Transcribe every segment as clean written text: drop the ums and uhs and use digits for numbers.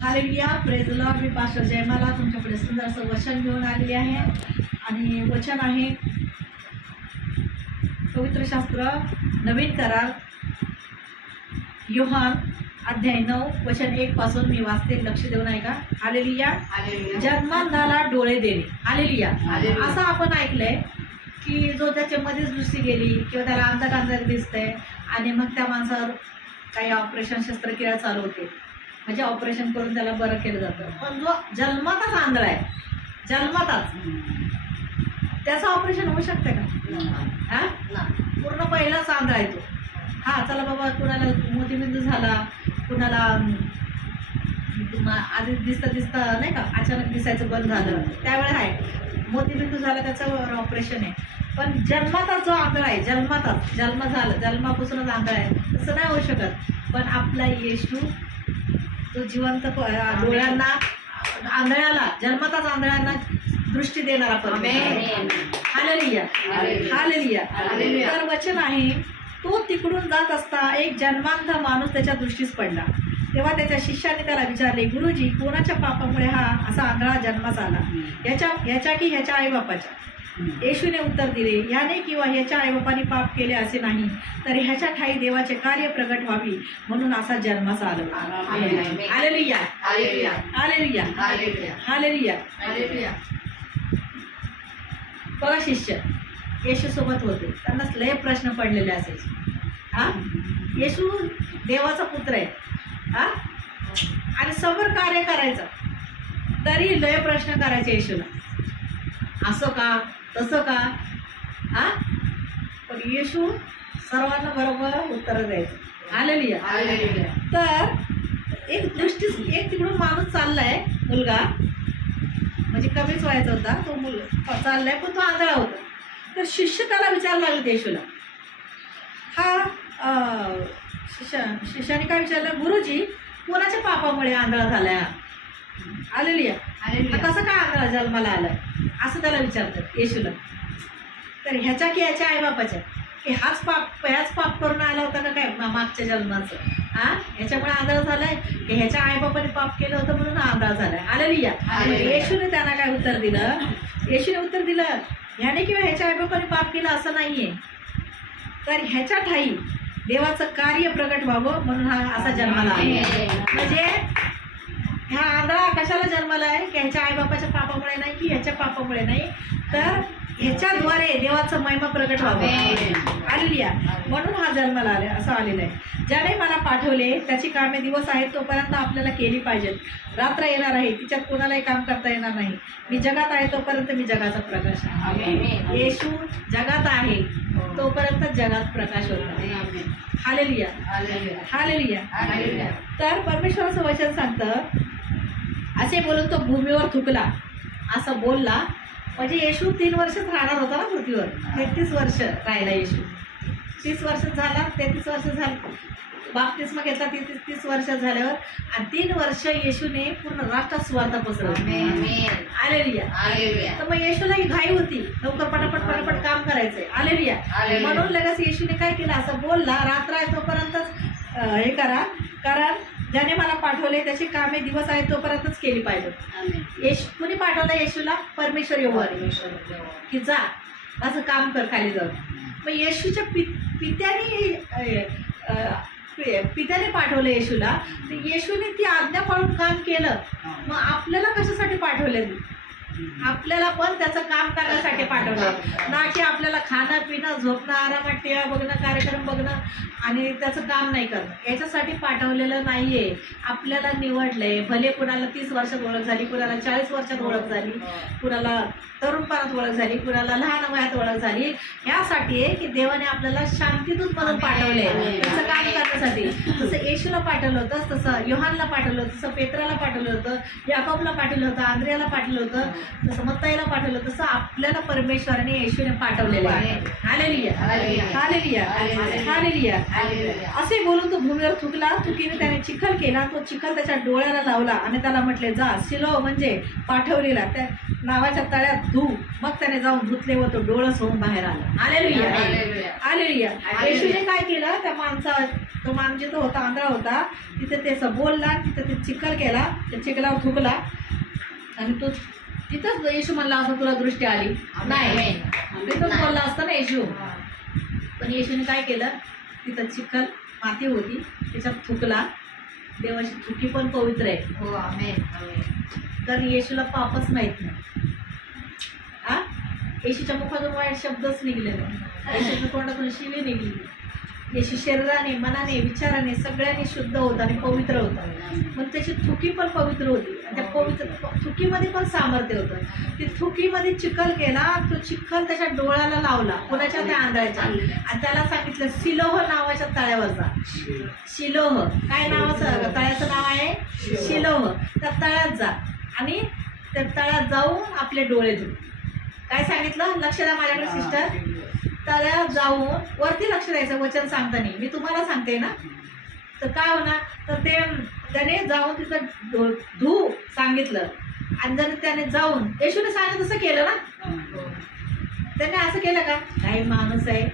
Hallelujah, praise the Lord. मी pastor Jayamala तुमच्याकडे सुंदर असं वचन घेऊन आलेली आहे. आणि वचन आहे पवित्र शास्त्र नवीन करार योहान अध्याय 9 वचन 1 पासून मी वाचते. लक्ष देऊन ऐका. हालेलुया. जन्मांधाला डोळे देणे. हालेलुया. असं आपण ऐकलंय की जो त्याच्या मध्येच दृष्टी गेली किंवा त्याला अंधार अंधार दिसतंय आणि मग त्या माणसावर काही ऑपरेशन शस्त्रक्रिया चालू होते, म्हणजे ऑपरेशन करून त्याला बरं केलं जातं. पण जो जन्मातच आंधळा आहे, जन्मातच, त्याचं ऑपरेशन होऊ शकते का? हा, पूर्ण पहिलाच आंधळा आहे तो. हा, चला बाबा, कुणाला मोतीबिंदू झाला, कुणाला आधी दिसता नाही का अचानक दिसायचं बंद झालं, त्यावेळेस आहे मोतीबिंदू झाला, त्याचं ऑपरेशन आहे. पण जन्मातच जो आंधळा आहे, जन्मातच, जन्म झालं, जन्मापासूनच आंधळा आहे, तसं नाही होऊ शकत. पण आपला येशू तो जिवंत डोळ्यांना, आंधळ्याला, जन्मातच आंधळ्यांना दृष्टी देणारा परमेश्वर. Hallelujah, hallelujah. तर वचन आहे, तो तिकडून जात असता एक जन्मांध माणूस त्याच्या दृष्टीस पडला. तेव्हा त्याच्या शिष्याने त्याला विचारले, गुरुजी, कोणाच्या पापामुळे हा असा आंधळा जन्मास आला, ह्याच्या की ह्याच्या आईबापाच्या? येशूने उत्तर दिले, ह्याने किंवा ह्याच्या आईबापाने पाप केले असे नाही, तर ह्याच्या ठाई देवाचे कार्य प्रगट व्हावी म्हणून असा जन्मास आला. Hallelujah, hallelujah, hallelujah, hallelujah. बघा, शिष्य येशू सोबत होते, त्यांना लय प्रश्न पडलेले असायचे. हा, येशू देवाचा पुत्र आहे, हा, आणि समोर कार्य करायचं, तरी लय प्रश्न करायचे येशूला, असं का, तसं का. हा, पण येशू सर्वांना बरोबर उत्तर द्यायचं. हालेलुया. तर एक तिकडून माणूस चाललाय, मुलगा, म्हणजे कमीच व्हायचा होता तो, मुलगा चाललाय पण तो आंधळा होता. तर शिष्य त्याला विचारायला लागले येशूला. हा, शिष्याने काय विचारलं, गुरुजी, कोणाच्या पापामुळे आंधळा झालाय? हालेलुया. कसं काय आंधळा जन्माला आलाय, असं त्याला विचारतात येशूला. तर ह्याच्या की ह्याच्या आईबापाच्या, की ह्याच पाप करून आला होता का काय मागच्या जन्माचं? हा, ह्याच्यामुळे आंधळा झालाय की ह्याच्या आईबापाने पाप केलं होतं म्हणून आंधळा झालाय? हालेलुया. येशूने त्यांना काय उत्तर दिलं? येशूने उत्तर दिलं, ह्याने किंवा ह्याच्या आईबापाने पाप केलं असं नाहीये, तर ह्याच्या ठाई देवाचं कार्य प्रगट व्हावं म्हणून हा असा जन्माला आला. म्हणजे ह्या आंधळा कशाला जन्माला आहे? की ह्याच्या आईबापाच्या पापामुळे नाही, की ह्याच्या पापामुळे नाही, तर ह्याच्याद्वारे देवाचं महिमा प्रगट व्हावं. हालेलुया. म्हणून हा जन्माला आले, असं आलेलं आहे. ज्याने मला पाठवले त्याची कामे दिवस आहेत तोपर्यंत आपल्याला केली पाहिजेत. रात्र येणार आहे, तिच्यात कोणालाही काम करता येणार नाही. मी जगात आहे तोपर्यंत मी जगाचा प्रकाश आहे. येशू जगात आहे तोपर्यंत जगात प्रकाश होता. Hallelujah, hallelujah. तर परमेश्वराचं वचन सांगतं, असे बोलून तो भूमीवर थुकला. असं बोलला म्हणजे येशू 3 वर्षच राहणार होता ना पृथ्वीवर. 33 वर्ष राहिला येशू. 30 वर्ष झाला, 33 वर्ष झालं, बाप्तिस्मा घेतला 30 वर्ष झाल्यावर, आणि 3 वर्ष येशूने पूर्ण राष्ट्रात सुवार्ता पसरवली. हालेलुया. तर मग येशूला ही घाई होती, लवकर पटापट काम करायचंय. हालेलुया. म्हणून लगेच येशूने काय केलं, असं बोलला, रात्र आहे तोपर्यंतच हे करा, कारण ज्याने मला पाठवले त्याची कामे दिवस आहेत तोपर्यंतच केली पाहिजे. कुणी पाठवलं येशूला? परमेश्वर योगाने, की जा माझं काम कर खाली जाऊन. मग येशूच्या पित्याने पाठवलं येशूला, तर येशूने ती आज्ञा पाळून काम केलं. मग आपल्याला कशासाठी पाठवले? आपल्याला पण त्याचं काम करण्यासाठी पाठवलं, ना की आपल्याला खाणं पिणं, झोपणं, आरामात टीव्ही बघणं, कार्यक्रम बघणं आणि त्याचं काम नाही करणं, याच्यासाठी पाठवलेलं नाहीये. आपल्याला निवडलंय. भले कुणाला 30 वर्षात ओळख झाली, कुणाला 40 वर्षात ओळख झाली, कुणाला तरुणपणात ओळख झाली, कुणाला लहान वयात ओळख झाली, ह्यासाठी आहे की देवाने आपल्याला शांतीदूत म्हणून पाठवले त्याचं काम करण्यासाठी. जसं येशूला पाठवलं होतं, तसं योहानला पाठवलं होतं, तसं पेत्राला पाठवलं होतं, याकोबला पाठवलं होतं, आंद्रियाला पाठवलं होतं, तसं मत्ताईला पाठवलं, तसं आपल्याला परमेश्वराने येशूने पाठवलेलं आहे. Hallelujah, hallelujah, hallelujah. असे बोलून तो भूमीवर थुकला. थुकीने त्याने चिखल केला, तो चिखल त्याच्या डोळ्याला लावला आणि त्याला म्हटले, जा सिलो, म्हणजे पाठवलेला, त्या नावाच्या तळ्यात धू. मग त्याने जाऊन धुतले व तो डोळस होऊन बाहेर आला. Hallelujah, hallelujah. येशूने काय केलं, त्या तो माणूस जिथं होता आंधळा होता तिथे ते असं बोलला, तिथं ते चिखल केला, त्या चिखलावर थुकला आणि तो तिथंच येशू म्हणला असं तुला दृष्टी आली नाही, तिथंच बोलला असतं ना येशू. पण येशूने काय केलं, तिथं चिखल माती होती त्याच्यात थुकला. देवाची थुकी पण पवित्र आहे. हो आमेन. कारण येशूला पापच माहित नाही. हा, येशूच्या मुखातून वाईट शब्दच निघले नाही, येशूच्या तोंडातून शिवी निघली. येशू शरीराने, मनाने, विचाराने सगळ्यांनी शुद्ध होता आणि पवित्र होता. मग त्याची थुकी पण पवित्र होती आणि त्या पवित्र थुकीमध्ये पण सामर्थ्य होतं. ती थुकीमध्ये चिखल केला, तो चिखल त्याच्या डोळ्याला लावला, कोणाच्या, त्या आंधळ्याच्या, आणि त्याला सांगितलं शिलोह नावाच्या तळ्यावर जा. शिलोह काय नावाचं तळ्याचं नाव आहे? शिलोह. त्या तळ्यात जा आणि त्या तळ्यात जाऊन आपले डोळे धु. काय सांगितलं? लक्ष द्या माझ्याकडे सिस्टर. तळ्यात जाऊन वरती लक्ष द्यायचं, वचन सांगताना मी तुम्हाला सांगते ना. तर काय होणार, तर त्याने जाऊन तिथं धू सांगितलं. आणि जर त्याने जाऊन येशूने सांगितलं तसं केलं ना, त्याने असं केलं का? काही माणूस आहे,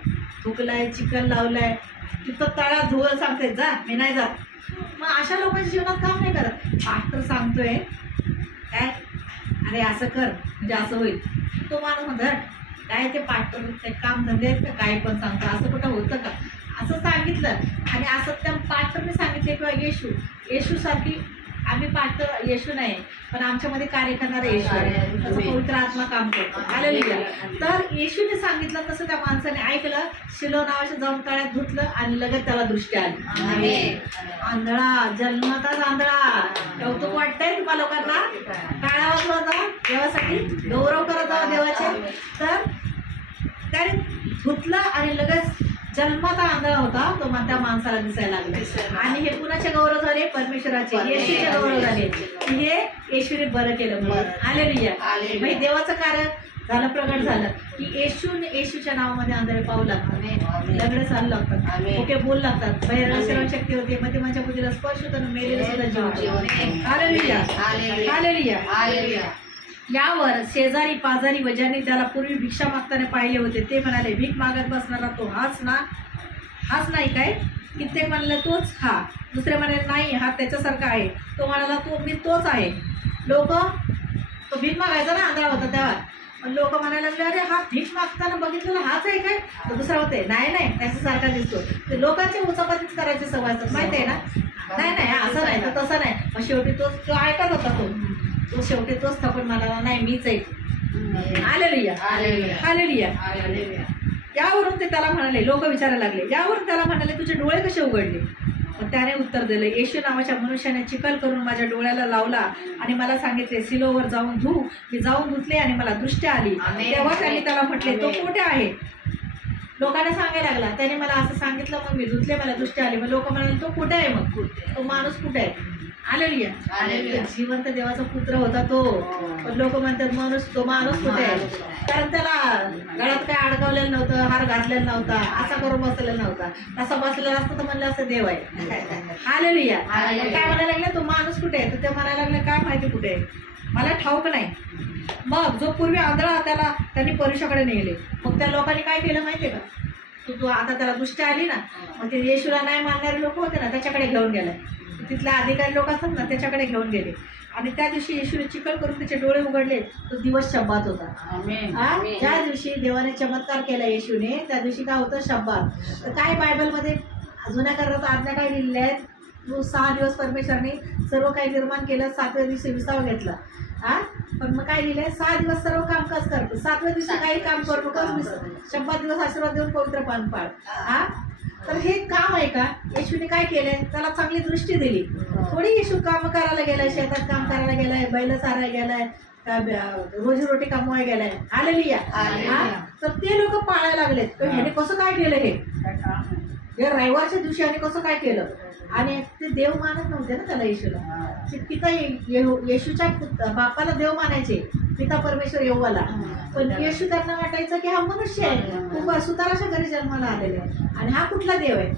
थुकलाय, चिकन लावलाय, तिथं तळ्यात धुवं सांगते जा, मी नाही जात. मग अशा लोकांच्या जीवनात काम नाही करत. पास्टर सांगतोय काय, अरे असं कर म्हणजे असं होईल, तो माणूस म्हणतात काय ते पास्टर ते काम धंदे आहेत का, काय पण सांगतो, असं कुठं होतं का? असं सांगितलं. आणि असं त्या पास्टरने सांगितले किंवा येशू सारखी आम्ही पास्टर येशू नाही, पण आमच्यामध्ये कार्य करणारा येशू आहे, तसं पवित्र आत्मा काम करतो. हालेलुया. तर येशूने सांगितलं तसं त्या माणसाने ऐकलं, शिलो नावाच्या जाऊन तळ्यात धुतलं आणि लगेच त्याला दृष्टी आली. आंधळा, जन्मताच आंधळा. कौतुक वाटतंय तुम्हा लोकांना? टाळ्या वाजवा जा, देवासाठी गौरव करत जावा देवाचे. तर त्याने धुतलं आणि लगेच जन्मात आंधळा होता तो त्या माणसाला दिसायला लागला. आणि हे कुणाचे गौरव झाले? परमेश्वराचे, येशूचे गौरव झाले. हे येशूने बरं केलं. हालेलुया. म्हणजे देवाचं कार्य झालं, प्रगट झालं की येशूच्या नावामध्ये आंधळे पाहू लागतात, लग्न चालू लागतात, ओके बोल लागतात, बहिरण शक्ती होते, मग ते माझ्या बुद्धीला स्पर्श होतो ना, मेलेलं सुद्धा जीवन. हालेलुया. हालेलुया. यावर शेजारी पाजारी व ज्यांनी त्याला पूर्वी भिक्षा मागताना पाहिले होते ते म्हणाले, भीक मागत बसणारा तो हाच नाही काय? कित्येक म्हणाले तोच हा. दुसरे म्हणाले नाही, हा त्याच्यासारखा आहे. तो म्हणाला मी तोच आहे. लोक तो भीक मागायचा ना, आंधळा होता तेव्हा. पण लोक म्हणायला लागले, अरे हा भीक मागताना बघितलेला हाच आहे काय? तो दुसरा होते, नाही त्याच्यासारखा दिसतो. ते लोकांचे उचापतीच करायचे सवय असतात, माहिती आहे ना. नाही असं नाही तर तसं नाही. मग शेवटी तो ऐकत होता, तो शेवटी तोच थकून म्हणाला नाही मीच आहे. हालेलुया. हालेलुया. यावरून ते त्याला म्हणाले, लोक विचारायला लागले, यावरून त्याला म्हणाले तुझे डोळे कसे उघडले? पण त्याने उत्तर दिले, येशू नावाच्या मनुष्याने चिखल करून माझ्या डोळ्याला लावला आणि मला सांगितले सिलोवर जाऊन धू. मी जाऊन धुतले आणि मला दृष्टी आली. तेव्हा त्यांनी त्याला म्हटले तो कुठे आहे? लोकांना सांगायला लागला, त्याने मला असं सांगितलं, मग मी धुतले, मला दृष्टी आली. मग लोक म्हणाले तो कुठे आहे? मग तो माणूस कुठे आहे? हालेलुया. जिवंत देवाचा पुत्र होता तो. पण लोक म्हणतात तो माणूस कुठे आहे? कारण त्याला गळ्यात काय अडकवलेलं नव्हतं, हार घातलेला नव्हता, असा करून बसलेला नव्हता. तसा बसलेला असतं तर म्हणलं असं देव आहे. हालेलुया. काय म्हणायला लागले, तो माणूस कुठे आहे? तर ते म्हणायला लागले काय माहिती कुठे आहे, मला ठाऊक नाही. मग जो पूर्वी आंधळा त्यांनी परीक्षाकडे नेले. मग त्या लोकांनी काय केलं माहितीये का? तू आता त्याला दृष्टी आली ना, मग ते येशूला नाही मानणारे लोक होते ना, त्याच्याकडे घेऊन गेले. तिथले अधिकारी लोक असतात ना, त्याच्याकडे घेऊन गेले. आणि त्या दिवशी येशूने चिखल करून त्याचे डोळे उघडले. तो दिवस शब्बात होता. ज्या दिवशी देवाने चमत्कार केला येशूने, त्या दिवशी काय होतं? शब्बात. तर काय बायबलमध्ये जुन्या करारात आज्ञा काय लिहिलेल्या आहेत? तू 6 दिवस परमेश्वराने सर्व काही निर्माण केलं, 7व्या दिवशी विसावा घेतला. पण मग काय लिहिलंय? 6 दिवस सर्व कामकाज करतो, 7व्या दिवशी काही काम करू नकोस, शब्बात दिवस आशीर्वाद देऊन पवित्र पान पाळ. तर हे काम आहे का? येशूने काय केलंय? त्याला चांगली दृष्टी दिली. थोडी येशू काम करायला गेलाय, शेतात काम करायला गेलाय, बैल चारायला गेलाय, रोजीरोटी कमवायला गेलाय. हालेलुया. तर ते लोक पाळायला लागलेत. ह्याने कसं काय केलं? हे रविवारच्या दिवशी आणि कसं काय केलं? आणि ते देव मानत नव्हते ना त्याला, येशूला. पिता येशूच्या बापाला देव मानायचे, पिता परमेश्वर यहोवाला. पण येशू त्यांना वाटायचं की हा मनुष्य आहे, खूप सुताराच्या घरी जन्माला आलेला आहे. आणि हा कुठला देव आहे?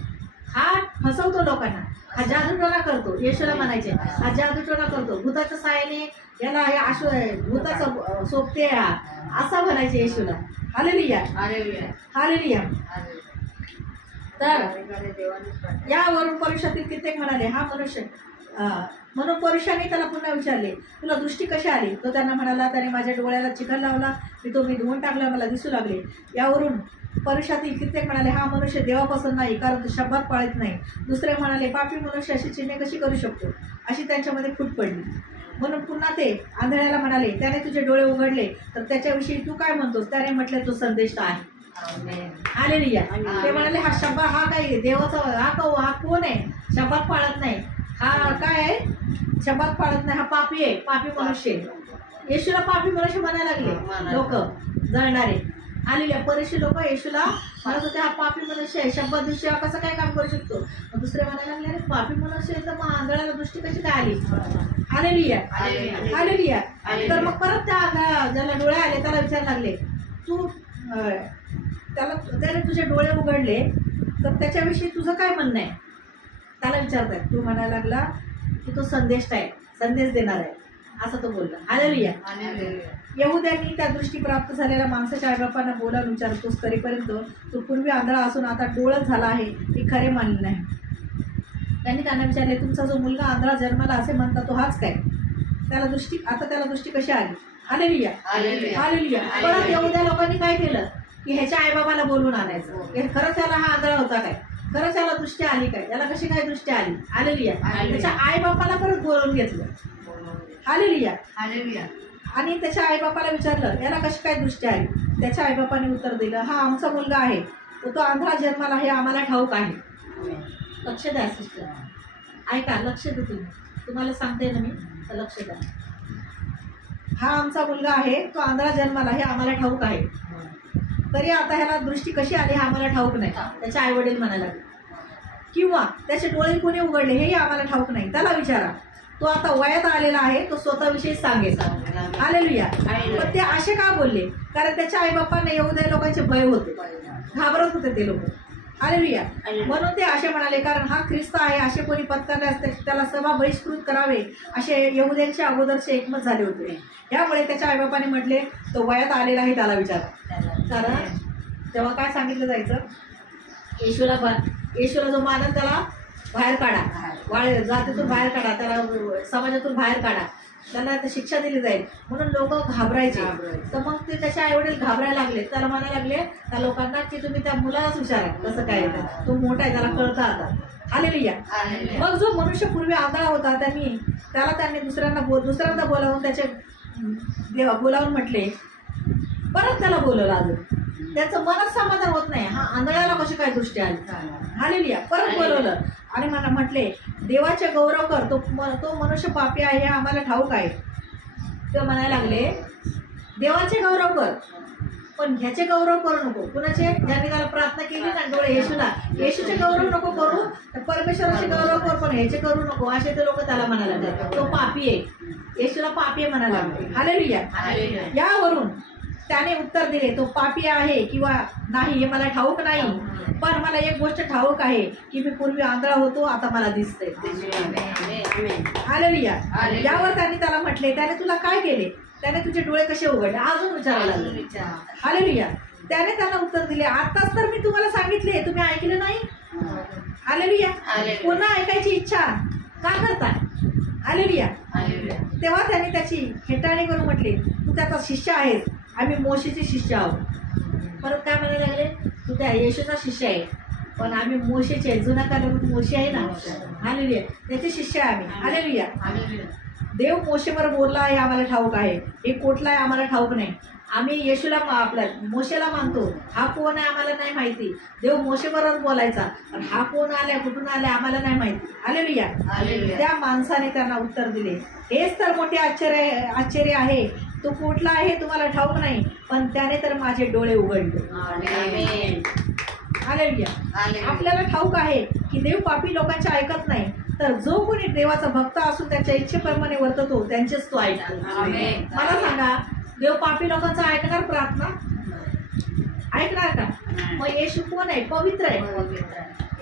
हा फसवतो लोकांना, हा जादूटोणा करतो. येशूला म्हणायचे हा जादूटोणा करतो, भूताच्या साहाय्याने याला हे भूताचं सोबते असं म्हणायचे येशूला. हालेलुया. हालेलुया. तर यावरून परुषातील कित्येक म्हणाले हा मनुष्य म्हणून परुषाने त्याला पुन्हा विचारले तुला दृष्टी कशी आली? तो त्यांना म्हणाला त्याने माझ्या डोळ्याला चिखल लावला, मी धुवून टाकला, मला दिसू लागले. यावरून परुषातील कित्येक म्हणाले हा मनुष्य देवापासून नाही, कारण तो शब्दात पाळत नाही. दुसरे म्हणाले पापी मनुष्य अशी चिन्हे कशी करू शकतो? अशी त्यांच्यामध्ये फूट पडली. म्हणून पुन्हा ते आंधळ्याला म्हणाले त्याने तुझे डोळे उघडले तर त्याच्याविषयी तू काय म्हणतोस? त्याने म्हटले तो संदेश आहे. हालेलुया. ते म्हणाले हा शब्द हा काय देवाचा हा कोण आहे? शब्दात पाळत नाही, हा काय आहे? शब्दात पाळत नाही, हा पापी आहे, पापी मनुष्य आहे. येशूला पापी मनुष्य म्हणायला लागले लोक जळणारे. हालेलुया. परीक्षे लोक येशूला म्हणत होते हा पापी मनुष्य आहे, शब्दादृष्ट्या कसं काय काम करू शकतो? मग दुसरे म्हणायला लागले अरे पापी मनुष्य आहे तर मग आंधळ्याला दृष्टी कशी काय आली? हालेलुया. हालेलुया. तर मग परत त्या ज्याला डोळे आले त्याला विचारायला लागले तू त्याने तुझे डोळे उघडले तर त्याच्याविषयी तुझं काय म्हणणं आहे? त्याला विचारताय. तू म्हणायला लागला की तो संदेश देणार आहे असं तो बोलला. हालेलुया. यहुद्यांनी त्या दृष्टी प्राप्त झालेल्या माणसाच्या आईबापांना बोलावून विचारतोस करीपर्यंत तो पूर्वी आंधळा असून आता डोळत झाला आहे हे खरे मानले नाही. त्यांनी त्यांना विचारले तुमचा जो मुलगा आंधळा जन्माला असे म्हणता तो हाच काय? त्याला दृष्टी कशी आली? हालेलुया. हालेलुया. परत यहुद्या लोकांनी काय केलं की ह्याच्या आईबाबाला बोलून आणायचं. खरंच त्याला हा आंधळा होता काय? खरंच याला दृष्टी आली काय? याला कशी काय दृष्टी आली? हालेलुया. त्याच्या आईबापाला परत बोलवून घेतलं. हालेलुया. आणि त्याच्या आईबापाला विचारलं याला कशी काय दृष्टी आली? त्याच्या आईबापाने उत्तर दिलं हा आमचा मुलगा आहे, तो आंधळा जन्माला हे आम्हाला ठाऊक आहे. लक्ष द्या सिस्टर, ऐका, लक्ष द्या. तुम्हाला सांगते ना मी, तर लक्ष द्या. हा आमचा मुलगा आहे, तो आंधळा जन्माला हे आम्हाला ठाऊक आहे, तरी आता ह्याला दृष्टी कशी आली हे आम्हाला ठाऊक नाही. त्याचे आई वडील म्हणायला लागले. किंवा त्याचे डोळे कोणी उघडले हेही आम्हाला ठाऊक नाही. त्याला विचारा, तो आता वयात आलेला आहे, तो स्वतःविषयी सांगेल. हालेलुया. पण ते असे का बोलले? कारण त्याच्या आईबापांना यहुदी लोकांचे भय होते, घाबरत होते ते लोक. हालेलुया. म्हणून ते असे म्हणाले कारण हा ख्रिस्त आहे असे कोणी पत्करल्यास त्याला सभा बहिष्कृत करावे असे यहुद्यांचे अगोदरचे एकमत झाले होते. यामुळे त्याच्या आईबापाने म्हटले तो वयात आलेला आहे, त्याला विचारा. कारण तेव्हा काय सांगितलं जायचं? येशूला जो मानन त्याला बाहेर काढा, जातीतून बाहेर काढा, त्याला समाजातून बाहेर काढा, त्याला शिक्षा दिली जाईल. म्हणून लोक घाबरायचे. तर मग ते त्याचे आई वडील घाबरायला लागले. त्याला म्हणायला लागले त्या लोकांना की तुम्ही त्या मुलालाच विचारा कसं काय येतं, तो मोठा आहे, त्याला कळतं आता. हालेलुया. मग जो मनुष्य पूर्वी आंधळा होता त्यांनी दुसऱ्यांदा बोलावून बोलावून म्हटले, परत त्याला बोलवलं. अजून त्याचं मनच समाधान होत नाही, हा आंधळ्याला कशी काय दृष्टी आली? हालेलुया. परत बोलवलं आणि मला म्हटले देवाचे गौरव कर, तो मनुष्य पापी आहे हे आम्हाला ठाऊक आहे. ते म्हणायला लागले देवाचे गौरव कर, पण ह्याचे गौरव करू नको. कुणाचे? ज्यांनी त्याला प्रार्थना केली ना डोळे, येशूचे गौरव नको करू, परमेश्वराचे गौरव कर, पण ह्याचे करू नको. असे ते लोक त्याला म्हणायला लागले तो पापी आहे, येशूला पापी आहे म्हणायला लागले. हालेलुया. यावरून त्याने उत्तर दिले तो पापी आहे किंवा नाही हे मला ठाऊक नाही, पण मला एक गोष्ट ठाऊक आहे की मी पूर्वी आंधळा होतो, आता मला दिसते. हालेलुया. यावर त्यांनी त्याला म्हटले त्याने तुला काय केले? त्याने तुझे डोळे कसे उघडले? अजून विचारायला लागले. हालेलुया. त्याने त्यांना उत्तर दिले आताच तर मी तुम्हाला सांगितले, तुम्ही ऐकले नाही. हालेलुया. पुन्हा ऐकायची इच्छा का करताय? हालेलुया. तेव्हा त्याने त्याची हेटाळणी करून म्हटले तू त्याचा शिष्य आहेस, आम्ही मोशेचे शिष्य आहोत. परत काय म्हणायला लागले? तू त्या येशूचा शिष्य आहे, पण आम्ही मोशेचे, जुना काळात मोशे आहे ना, हालेलुया, त्याचे शिष्य आहे आम्ही. हालेलुया. देव मोशेवर बोलला आहे आम्हाला ठाऊक आहे, हे कोटला आहे आम्हाला ठाऊक नाही. आम्ही येशूला मोशेला मानतो, हा कोण आहे आम्हाला नाही माहिती. देव मोशेबरोबर बोलायचा, पण हा कोण आलाय, कुठून आलाय आम्हाला नाही माहिती. हालेलुया. त्या माणसाने त्यांना उत्तर दिले हेच तर मोठे आश्चर्य आहे, तो कुठला आहे तुम्हाला ठाऊक नाही, पण त्याने तर माझे डोळे उघडले. हालेलुया. आपल्याला ठाऊक आहे की देव पापी लोकांचे ऐकत नाही, तर जो कोणी देवाचा भक्त असून त्याच्या इच्छेप्रमाणे वर्ततो त्यांचेच तो ऐकतो. मला सांगा, देव पापी लोकांचा ऐकणार प्रार्थना? ऐकणार का? मग येशू कोण आहे? पवित्र आहे.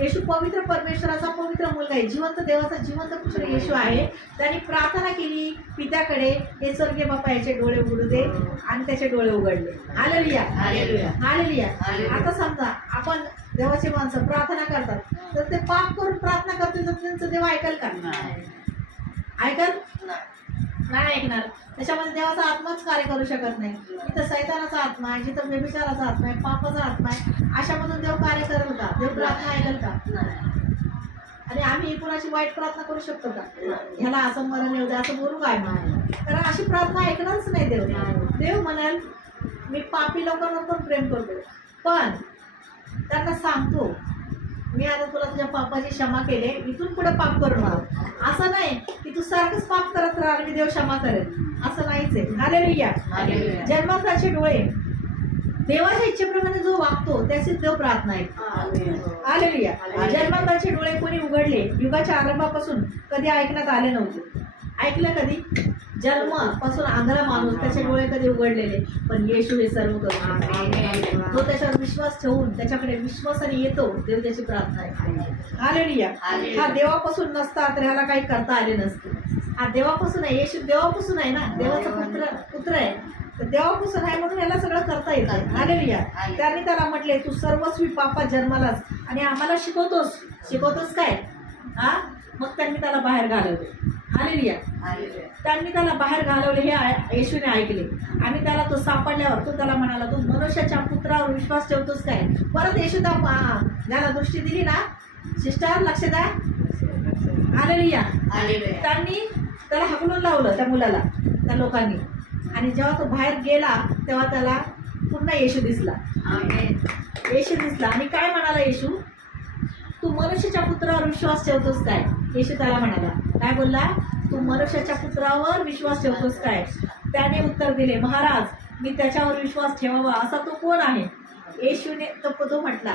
येशू पवित्र, परमेश्वराचा पवित्र मुलगा आहे, जिवंत देवाचा जिवंत पुत्र येशू आहे. त्यांनी प्रार्थना केली पित्याकडे, हे स्वर्गीय बापा याचे डोळे उघडू दे, आणि त्याचे डोळे उघडले. हालेलुया. हालेलुया. आता समजा आपण देवाची माणसं प्रार्थना करतात, तर ते पाप करून प्रार्थना करतील तर त्यांचं देव ऐकल का? ऐकल नाही ऐकणार. त्याच्यामध्ये देवाचा आत्माच कार्य करू शकत नाही. जिथं सैतानाचा आत्मा आहे, जिथं व्यभिचाराचा आत्मा आहे, पापाचा आत्मा आहे, अशामधून देव कार्य करेल का? देव प्रार्थना ऐकल का? आणि आम्ही कुणाची वाईट प्रार्थना करू शकतो का? ह्याला असं मरण येऊ दे असं बोलू काय? कारण अशी प्रार्थना ऐकणारच नाही देव. देव म्हणाल मी पापी लोकांवर पण प्रेम करतो, पण त्यांना सांगतो मी आता तुला तुझ्या पापाची क्षमा केले, इथून पुढे पाप करू नका. असं नाही की तू सारखंच पाप करत राहा आणि देव क्षमा करेल, असं नाहीच आहे. हालेलुया. जन्मांताचे डोळे देवाच्या इच्छेप्रमाणे जो वागतो त्याचीच देव प्रार्थना आहे. हालेलुया. जन्मांताचे डोळे कोणी उघडले? युगाच्या आरंभापासून कधी ऐकण्यात आले नव्हते. ऐकलं कधी? जन्मापासून आंधळा माणूस त्याचे डोळे कधी उघडलेले, पण येशू हे सर्व करतो. तो त्याच्यावर विश्वास ठेवून त्याच्याकडे विश्वासाने येतो, देव त्याची प्रार्थना आहे. हालेलुया. हा देवापासून नसता तर ह्याला काही करता आले नसते. हा देवापासून आहे, येशू देवापासून आहे ना, देवाचा पुत्र आहे, तर देवापासून आहे म्हणून याला सगळं करता येतं. हालेलुया. त्यांनी त्याला म्हटले तू सर्वस्वी पापात जन्मालास आणि आम्हाला शिकवतोस काय? हा मग त्यांनी त्याला बाहेर घालवले. हालेलुया. त्यांनी त्याला बाहेर घालवले हे येशूने ऐकले आणि त्याला तो सापडल्यावर तो त्याला म्हणाला तू मनुष्याच्या पुत्रावर विश्वास ठेवतोस काय? परत येशू ज्याला दृष्टी दिली ना, सिस्टर लक्ष द्या. हालेलुया. त्यांनी त्याला हकलून लावलं त्या मुलाला, त्या लोकांनी, आणि जेव्हा तो बाहेर गेला तेव्हा त्याला पुन्हा येशू दिसला. आणि काय म्हणाला येशू? तू मनुष्याच्या पुत्रावर विश्वास ठेवतोस काय? येशू त्याला म्हणाला. काय बोलला? तू मनुष्याच्या पुत्रावर विश्वास ठेवतोस काय? त्याने उत्तर दिले, महाराज मी त्याच्यावर विश्वास ठेवावा असा तो कोण आहे? येशूने तो म्हटला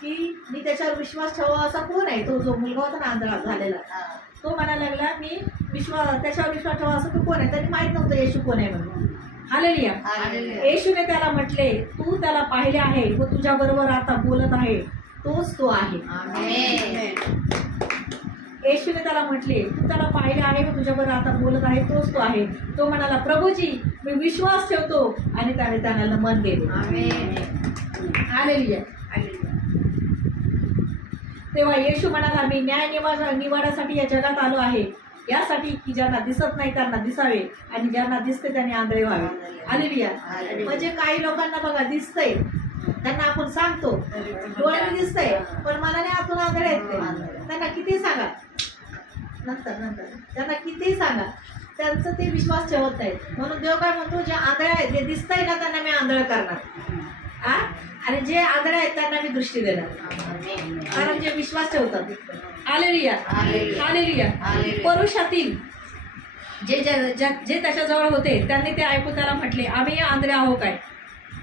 की मी त्याच्यावर विश्वास ठेवावा असा कोण आहे? तो जो मुलगा होता ना आंधळा झालेला, तो म्हणायला लागला मी त्याच्यावर विश्वास ठेवा असं तो कोण आहे? त्यांनी माहित नव्हतं येशू कोण आहे म्हणून. हालेलुया. येशूने त्याला म्हटले तू त्याला पाहिले आहे व तुझ्या बरोबर आता बोलत आहे तोच तो आहे. येशूने त्याला म्हटले तू त्याला पाहिले आहे व तुझ्याबरोबर आता बोलत आहे तोच तो आहे. तो म्हणाला प्रभूजी मी विश्वास ठेवतो, आणि त्याने त्यांना नमन केले. हालेलुया. तेव्हा येशू म्हणाला मी न्याय निवाडासाठी या जगात आलो आहे, यासाठी की ज्यांना दिसत नाही त्यांना दिसावे आणि ज्यांना दिसते त्यांनी आंधळे व्हावे. हालेलुया. म्हणजे काही लोकांना बघा दिसतंय, त्यांना आपण सांगतो डोळ्याने दिसतंय पण मनाने आतून आंधळे आहेत ते. त्यांना किती सांगा, नंतर त्यांना किती सांगा त्यांचं ते विश्वास ठेवत नाहीत. म्हणून देव काय म्हणतो, जे आंधळे आहेत जे दिसतंय ना त्यांना मी आंधळ करणार, आणि जे आंधळे आहेत त्यांना मी दृष्टी देणार, कारण जे विश्वास ठेवतात. हालेलुया. हालेलुया. परुषातील जे त्याच्याजवळ होते त्यांनी ते ऐकून त्याला म्हटले आम्ही आंधळे आहो काय?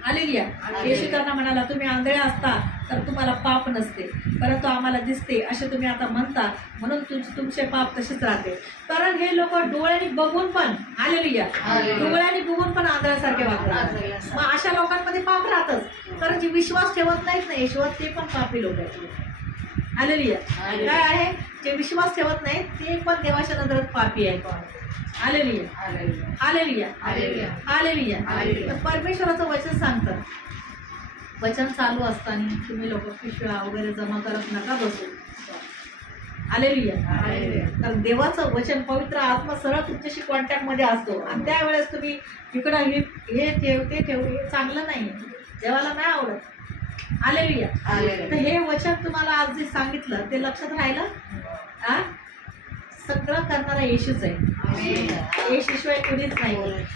हालेलुया. येशू त्यांना म्हणाला तुम्ही आंधळे असता तर तुम्हाला पाप नसते, परंतु आम्हाला दिसते असे तुम्ही आता म्हणता, म्हणून तुमचे पाप तसेच राहते. कारण हे लोक डोळ्याने बघून पण, हालेलुया, डोळ्याने बघून पण आंधळ्यासारखे वागतात. मग अशा लोकांमध्ये पाप राहतच, कारण जे विश्वास ठेवत नाहीत ना येशूवर ते पण पापी लोक आहेत. हालेलुया. काय आहे? जे विश्वास ठेवत नाहीत ते पण देवाच्या नजरेत पापी आहेत. हालेलुया. हालेलुया. हालेलुया. तर परमेश्वराचं वचन सांगतं, वचन चालू असताना तुम्ही लोक पिशव्या वगैरे जमा करत नका बसू. हालेलुया. कारण देवाचं वचन पवित्र आत्मा सरळ तुमच्याशी कॉन्टॅक्टमध्ये असतो, आणि त्यावेळेस तुम्ही इकडं हे ठेव ते ठेव, हे चांगलं नाही, देवाला नाही आवडत. हालेलुया. तर हे वचन तुम्हाला आज जे सांगितलं ते लक्षात राहिलं. सगळं करणारा येशूच आहे, येशूशिवाय कुणीच नाही.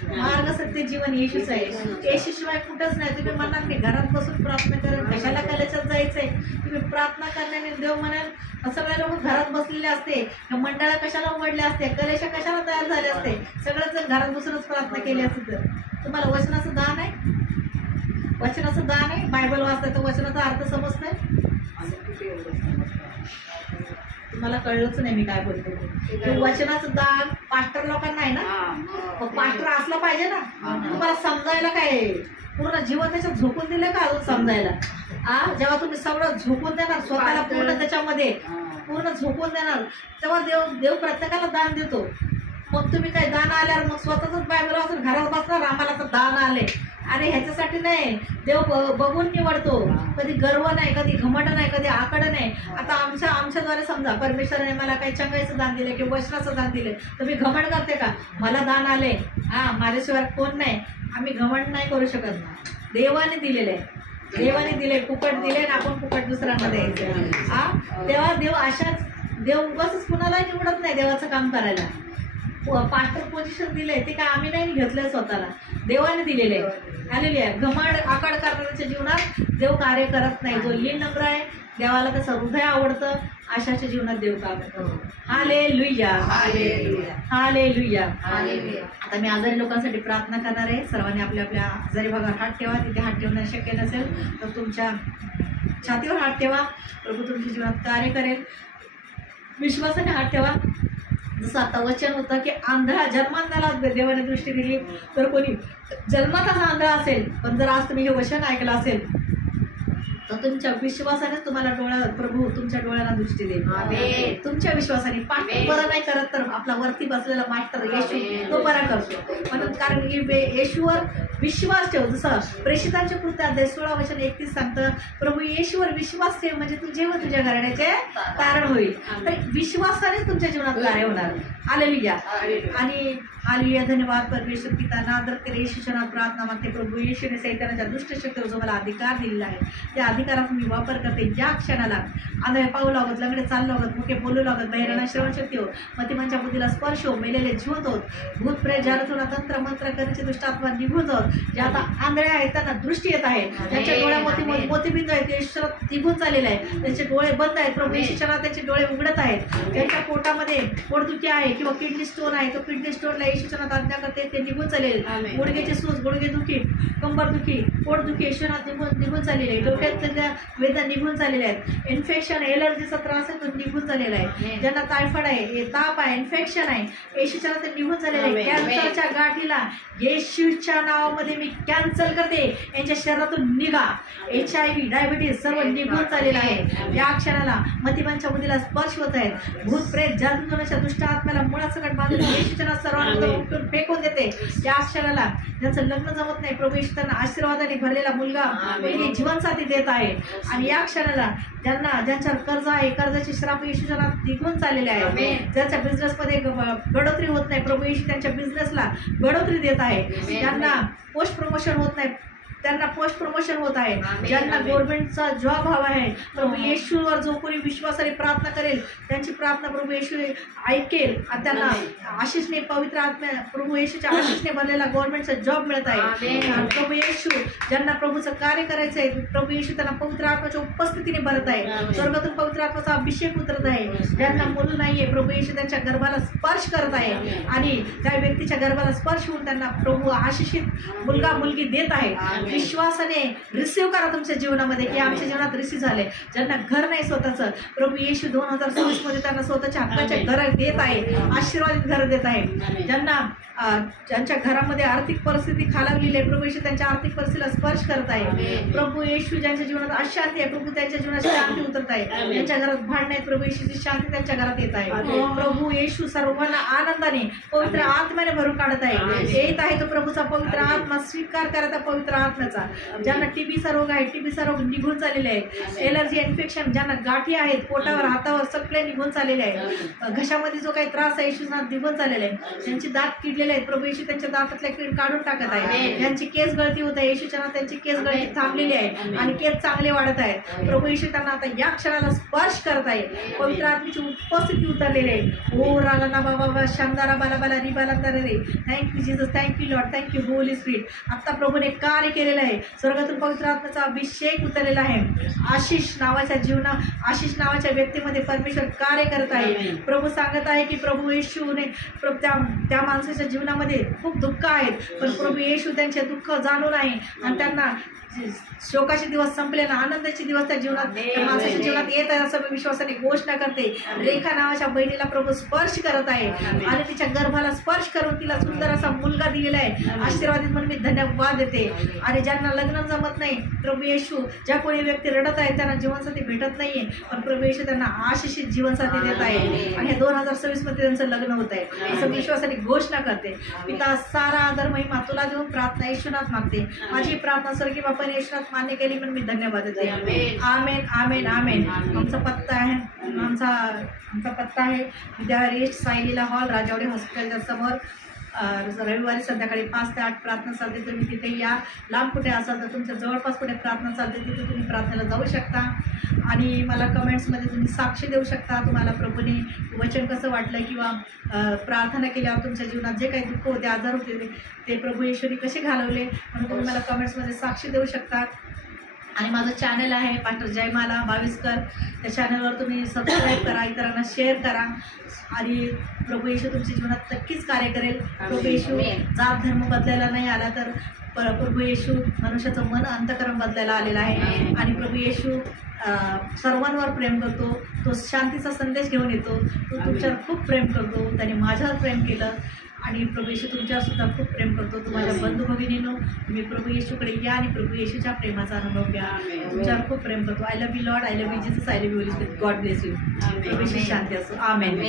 मार्ग सत्य जीवन येशूच आहे, येशूशिवाय कुठंच नाही. तुम्ही म्हणाल मी घरात बसून प्रार्थना करेन, कशाला कलेच्यात जायचंय? तुम्ही प्रार्थना करण्याने देव म्हणाल सगळे लोक घरात बसलेले असते, मंडळा कशाला उघडल्या असते, कलेशा कशाला तयार झाले असते, सगळेच जण घरात बसूनच प्रार्थना केली असते. तर तुम्हाला वचनाचं दान आहे, वचनाचं दान आहे. बायबल वाचताय तर वचनाचा अर्थ समजतंय? तुम्हाला कळलंच नाही मी काय बोलते. वचनाचं दान पास्टर लोकांना आहे ना, मग पास्टर असला पाहिजे ना. तुम्हाला समजायला काय पूर्ण जीवन त्याच्यात झोकून दिलं का अजून समजायला? जेव्हा तुम्ही सगळं झोकून देणार स्वतःला, पूर्ण त्याच्यामध्ये पूर्ण झोकून देणार, तेव्हा देव प्रत्येकाला दान देतो. मग तुम्ही काय दान आल्यावर मग स्वतःच बायबल वाचून घरात बसणार आम्हाला तर दान आले, अरे ह्याच्यासाठी नाही, देव बघून निवडतो. कधी गर्व नाही, कधी घमंड नाही, कधी आकड नाही. आता आमच्याद्वारे समजा परमेश्वराने मला काही चंगाईचं दान दिलं किंवा वचनाचं दान दिलं, तर मी घमंड करते का? मला दान आले, माझ्याशिवाय कोण नाही, आम्ही घमंड नाही करू शकत. देवाने दिलेलं आहे, देवाने दिले, फुकट दिले आणि आपण फुकट दुसऱ्यांना द्यायचं. तेव्हा देव उगाच कुणाला निवडत नाही देवाचं काम करायला. पास्टर पोझिशन दिले ते काय आम्ही नाही घेतलंय, स्वतःला देवाने दिलेले आलेली आहे. घमंड आकाड करण्याच्या जीवनात देव कार्य करत नाही. जो लीन नम्र आहे, देवाला कसं हृदय आवडतं, अशाच्या जीवनात देव काम करतो. Hallelujah, hallelujah. आता मी आजारी लोकांसाठी प्रार्थना करणार आहे. सर्वांनी आपल्या आपल्या आजारी भागावर हात ठेवा. तिथे हात ठेवणं शक्य नसेल तर तुमच्या छातीवर हात ठेवा. प्रभू तुमच्या जीवनात कार्य करेल. विश्वासाने हात ठेवा. जसं आता वचन होतं की आंधळा जन्मात त्याला देवाने दृष्टी दिली, तर कोणी जन्मातच आंधळा असेल, पण जर आज तुम्ही हे वचन ऐकलं असेल तर तुमच्या विश्वासानेच तुम्हाला प्रभू तुमच्या डोळ्याला दृष्टी देईल. तुमच्या विश्वासाने. पाठ बरं नाही करत तर आपला वरती बसलेला मास्टर येशू तो बरा करतो. म्हणून कारण येशूवर विश्वास ठेव. जसं प्रेषितांच्या कृत्या 16:31 सांगतं, प्रभू येशूवर विश्वास ठेव म्हणजे तुझे व तुझ्या घराण्याचे कारण होईल. तर विश्वासानेच तुमच्या जीवनात कार्य होणार. हालेलुया. आणि हालेलुया. धन्यवाद परमेश्वर पिता. नादर तेरे येशूच्या नावात प्रार्थना मागते. प्रभू येशूने सैतानाच्या दुष्ट शक्तीवर जो मला अधिकार दिलेला आहे, त्या अधिकाराचा मी वापर करते. या क्षणाला आंधळे पाहू लागत, लंगडे चालू लागत, मुके बोलू लागत, बहिरांना श्रवणशक्ती हो, मतिमांच्या बुद्धीला स्पर्श हो, मेलेले जिवंत होत, भूत प्रेत जारथून तंत्र मंत्र करण्याचे दुष्ट आत्मा निघून जात. जे आता आंधळे आहेत त्यांना दृष्टी येत आहे. त्यांच्या डोळ्यामध्ये मोतीबिंदू आहेत, ते ईश्वरात निघून चाललेले आहे. त्यांचे डोळे बंद आहेत. प्रभू येशूच्या त्यांचे डोळे उघडत आहेत. त्यांच्या पोटामध्ये पोटदुखी आहे किंवा किडनी स्टोन आहे, तो किडनी स्टोनला येशूच्या नावात आज्ञा करते, ते निघून चाललेले. गुडघ्याचे सूज, गुडघे दुखी, कंबर दुखी, पोटदुखी येशूनात निघून चाललेले आहे. डोक्यातल्या वेदना निघून झालेल्या आहेत. इन्फेक्शन, एलर्जीचा त्रास आहे तो निघून झालेला आहे. ज्यांना टायफॉइड आहे, ताप आहे, इन्फेक्शन आहे, येशूच्या नावात ते निघून झालेलं आहे. कॅन्सरच्या गाठीला येशूच्या नावामध्ये मी कॅन्सल करते. यांच्या शरीरातून निघा. HIV, डायबिटीज सर्व निघून चाललेलं आहे. या क्षणाला मतिमांच्या बुद्धीला स्पर्श होत आहेत. भूत प्रेत जादूटोणाच्या दुष्ट आत्म्याला मुळासकट बांधून येशूच्या नावात सर्वांना उठून फेकून देते. या क्षणाला ज्यांचं लग्न जमत नाही, प्रभू येशू त्यांना आशीर्वादाने भरलेला मुलगा मुलगी जीवनसाथी देत आहे. आणि या क्षणाला ज्यांच्यावर कर्ज आहे, कर्जाची श्राप येशूच्या नावात निघून चाललेले आहे. ज्यांच्या बिझनेसमध्ये बढोतरी होत नाही, प्रभू येशू त्यांच्या बिझनेसला बढोतरी देत आहे. ज्यांना पोस्ट प्रमोशन होत नाही, त्यांना पोस्ट प्रमोशन होत आहे. ज्यांना गव्हर्नमेंटचा जॉब हवा आहे, प्रभू येशूवर जो कोणी विश्वासाने प्रार्थना करेल त्यांची प्रार्थना प्रभू येशू ऐकेल आणि त्यांना आशिषने, पवित्र आत्म्या प्रभू येशूच्या आशिषने भरलेला गव्हर्नमेंटचा जॉब मिळत आहे. प्रभू येशू ज्यांना प्रभूचं कार्य करायचं आहे, प्रभू येशू त्यांना पवित्र आत्म्याच्या उपस्थितीने भरत आहे. स्वर्गातून पवित्र आत्म्याचा अभिषेक उतरत आहे. ज्यांना मुलं नाहीये, प्रभू येशू त्यांच्या गर्भाला स्पर्श करत आहे आणि त्या व्यक्तीच्या गर्भाला स्पर्श होऊन त्यांना प्रभू आशिषित मुलगा मुलगी देत आहे. विश्वासाने रिसीव्ह करा तुमच्या जीवनामध्ये की आमच्या जीवनात रिसीव्ह झाले. ज्यांना घर नाही स्वतःचं, प्रभू येशू 2026 मध्ये त्यांना स्वतःच्या हक्काचे घर देत आहे, आशीर्वादित घर देत आहे. ज्यांच्या घरामध्ये आर्थिक परिस्थिती खालावलेली आहे, प्रभू येशू त्यांच्या आर्थिक परिस्थितीला स्पर्श करत आहे. प्रभू येशू ज्यांच्या जीवनात अशांती आहे, प्रभू त्यांच्या जीवनात शांती उतरत आहे. त्यांच्या घरात भांडण आहेत, प्रभू येशूची शांती त्यांच्या घरात येत आहे. प्रभू येशू सर्वांना आनंदाने पवित्र आत्म्याने भरून काढत आहे. येत आहे तो प्रभूचा पवित्र आत्मा. स्वीकार करा त्या पवित्र आत्म्याचा. ज्यांना टीबीचा रोग आहे, टीबीचा रोग निघून चाललेला आहे. एलर्जी, इन्फेक्शन, ज्यांना गाठी आहेत पोटावर, हातावर सगळे निघून चाललेले आहे. घशामध्ये जो काही त्रास आहे येशूचा निघून चाललेला आहे. ज्यांची दात किडलेले आहेत, प्रभू येशू त्यांच्या दातातल्या कीड काढून टाकत आहे. ज्यांची केस गळती होत आहे, येशूच्या नावात त्यांची केस गळती थांबलेली आहे आणि केस चांगले वाढत आहेत. प्रभू येशू त्यांना आता या क्षणाला स्पर्श करत आहे. पवित्र आत्म्याची उपस्थिती उतरलेली आहे. ओ राला ना बाबा शांदारा बाला बाला री बाला रे. Thank you Jesus, thank you Lord, thank you Holy Spirit. आता प्रभूने कार्य केलेलं आहे. स्वर्गातून पवित्र आत्म्याचा अभिषेक उतरलेला आहे. आशिष नावाच्या व्यक्तीमध्ये परमेश्वर कार्य करत आहे. प्रभू सांगत आहे की प्रभू येशूने त्या माणसाच्या जीवनामध्ये खूप दुःख आहेत, पण प्रभू येशू त्यांचे दुःख जाणून आहे आणि त्यांना शोकाचे दिवस संपले ना आनंदाचे दिवस त्या जीवनात माणसाच्या जीवनात येत आहे असं मी विश्वासाने घोषणा करते. रेखा नावाच्या बहिणीला प्रभू स्पर्श करत आहे आणि तिच्या गर्भाला स्पर्श करून तिला सुंदर असा मुलगा दिलेला आहे. आशीर्वादित म्हणून मी धन्यवाद देते. आणि आणि ज्यांना लग्न जमत नाही, प्रभू येशू, ज्या कोणी व्यक्ती रडत आहे त्यांना जीवनसाथी भेटत नाहीये, पण प्रभू येशू त्यांना आशिषित जीवनसाथी देत आहे आणि हे 2026 मध्ये त्यांचं लग्न होत आहे असं विश्वासाने घोषणा करते. पिता, सारा आदर महिमा तुला देऊन प्रार्थना येशूनाथ मागते. माझी प्रार्थना स्वर्गीय बापाने येशूनाथ मान्य केली पण मी धन्यवाद देते. आमेन आमेन आमेन. आमचा पत्ता आहे आमचा पत्ता आहे विद्याविहार ईस्ट, सायलीला हॉल, राजावडे हॉस्पिटलच्या समोर. रविवारी संध्याकाळी 5 ते 8 प्रार्थना चालते. तुम्ही तिथे या. लांब कुठे असाल तर तुमच्या जवळपास कुठे प्रार्थना चालते तिथे तुम्ही प्रार्थनेला जाऊ शकता आणि मला कमेंट्समध्ये तुम्ही साक्षी देऊ शकता. तुम्हाला प्रभूने वचन कसं वाटलं किंवा प्रार्थना केल्यावर तुमच्या जीवनात जे काही दुःख होते, आजार होते, ते प्रभू येशूने कसे घालवले म्हणून तुम्ही मला कमेंट्समध्ये साक्षी देऊ शकता. आणि माझं चॅनल आहे पास्टर जयमाला भाविस्कर, त्या चॅनलवर तुम्ही सबस्क्राईब करा, इतरांना शेअर करा आणि प्रभू येशू तुमच्या जीवनात नक्कीच कार्य करेल. प्रभू येशू जात धर्म बदलायला नाही आला तर प्रभू येशू मनुष्याचं मन अंतःकरण बदलायला आलेला आहे आणि प्रभू येशू सर्वांवर प्रेम करतो. तो शांतीचा संदेश घेऊन येतो. तो तुमच्यावर खूप प्रेम करतो. त्याने माझ्यावर प्रेम केलं आणि प्रभू येशू तुमच्यावर सुद्धा खूप प्रेम करतो. तुम्हाला बंधू भगिनीनो, तुम्ही प्रभू येशूकडे या आणि प्रभू येशूच्या प्रेमाचा अनुभव घ्या. तुमच्यावर खूप प्रेम करतो. I love you Lord, I love you Jesus, I love you Holy Spirit. God bless you. प्रभू येशू शांती असो. आमेन.